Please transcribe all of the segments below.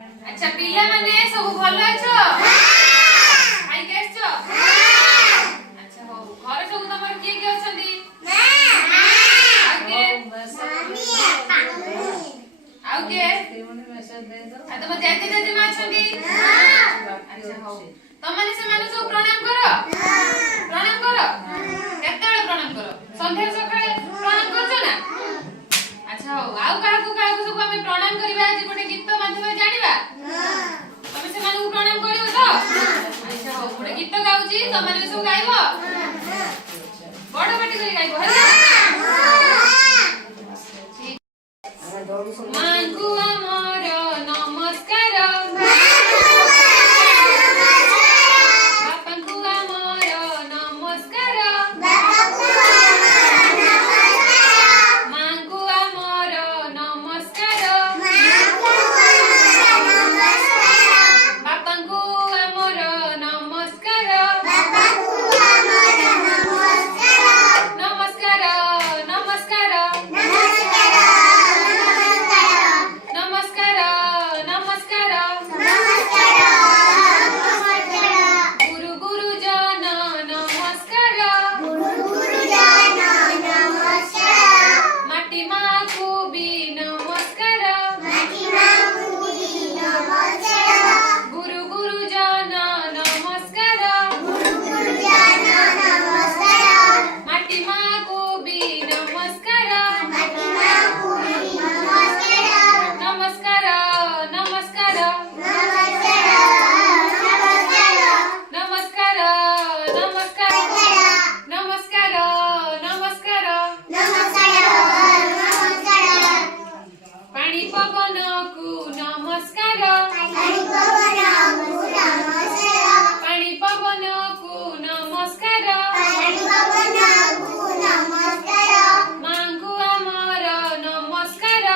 अच्छा पिला माने सब भलो अछो खाइ के अछो अच्छा हो घर सब तमर के अछंती आगे आगे आ तुम जाते जाते मा अछंती अच्छा हो तमने से माने सब प्रणाम करो केते बेले प्रणाम करो संध्या सकाळे प्रणाम करछो ना अच्छा हो आउ काहा को सब हमें प्रणाम करबा आज गोटे गीत माध्यम जानिबा तमे से माने प्रणाम करिवो तो अच्छा हो गोटे गीत गाउची तमने सब गाइबो बड़ पाटी करी गाइबो ठीक मांगु हमर नमस्कार बापन को हमर नमस्कार मांगु हमर नमस्कार बापन को हमर नमस्कार नमस्कार नमस्कार नमस्कार नमस्कार गुरु गुरुजन नमस्कार माटी माँ को भी नमस्कार गुरु गुरुजन नमस्कार माटी माँ को भी नमस्कार नमस्कार नमस्कार नमस्कार नमस्कार नमस्कार नमस्कार पानी पवन को नमस्कार पानी पवन को नमस्कार मांगु हमर नमस्कार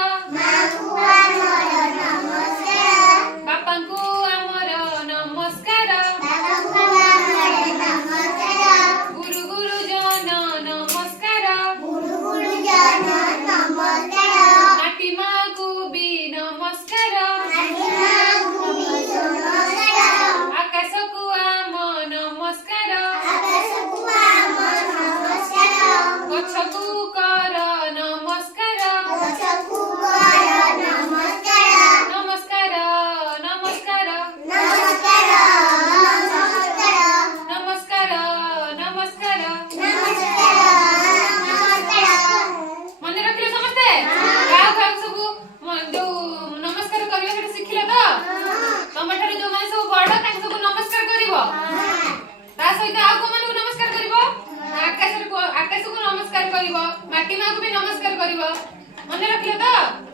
बापन को हमर नमस्कार गुरु गुरुजन नमस्कार माटी माँ को भी नमस्कार आकाश को आम नमस्कार गछ को कर नमस्कार नमस्कार नमस्कार नमस्कार नमस्कार मन रखिले समस्ते गाओ गाओ सब जो नमस्कार करिले सेटा सिखिले तो तम ठारे जो माने सब बड़ ताके सब नमस्कार करिवो ता सहित आ को माने नमस्कार करिवो आकाश को नमस्कार करिवो माटी माँ को भी नमस्कार करिवो मन रखिले तो।